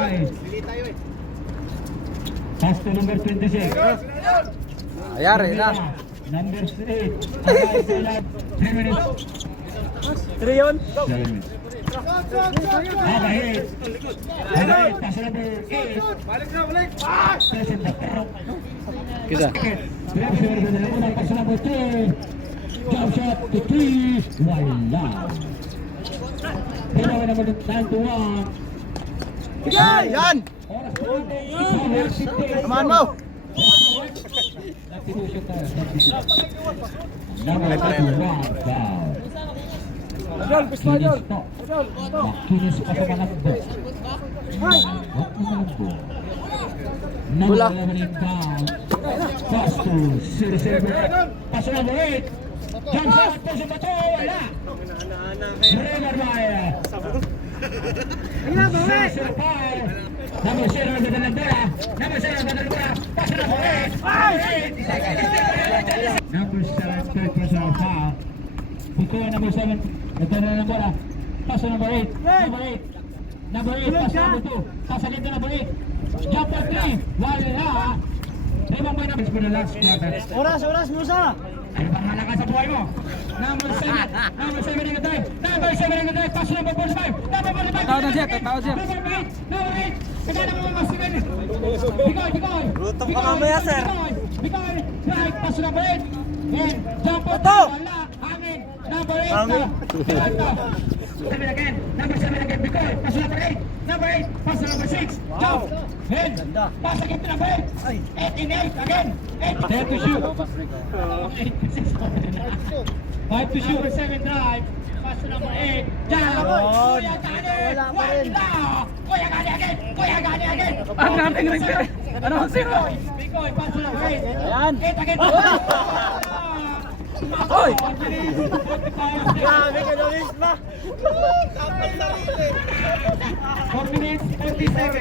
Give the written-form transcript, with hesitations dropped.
Bryce. Pass to number 26. Ayari na. Number 8. 3 minutes. 3 yun. 7 minutes. Okay. Okay, pass number 8. Press in the crowd. Kita. Pass number 2. Jump shot to 3. Wala. Dalawa naman ng time to 1. Yan! Samahan mo! Makinis pa sa malakbo. Bola. Pass to 0-7. Pass number 8. Jump shot po sa bato. Wala. River Maya. Number 0 ang Gadalantera. Number 0 ang Gadalantera. Pass number 8. Number 7, third personal foul. Biko number 7. Nagdala ng bola. Pass number 8. Number 8. Number 8. Pass number 2. Pass again to number 8. Jumper 3. Wala. Limang boy numbers for the last quarter. Oras, Musa! Ano bang halaga sa buhay mo? Number 7. Number 7 ang Gadalantera. Number 7 ang Gadalantera. Pass number 45. Number 45. Tawad na siya, tawad siya. Number 8. Number 8. Kaya naman mga Steven. Bikoy. Gutom ka mamaya, sir. Bikoy. Right. Pass number 8. And jumper. Ito. Wala. Hangin. Number 8. Seven again. Number 7 again. Bikoy. Pass number 8. Number 8. Pass number 6. Jump. And pass again to number 8. 8 in 8 again. 8. 10 to shoot. 5 to shoot. 7 drive. Pass to number 8. Jump. Kuya Gani. Wala. Kuya Gani again. Kuya Gani again. Ang daming ring. Ano ang zero? Bikoy. Pass to number 8. Ayan. 8 again. Hoy! Grabe ka na, Miss ba? 4 minutes, 30 seconds.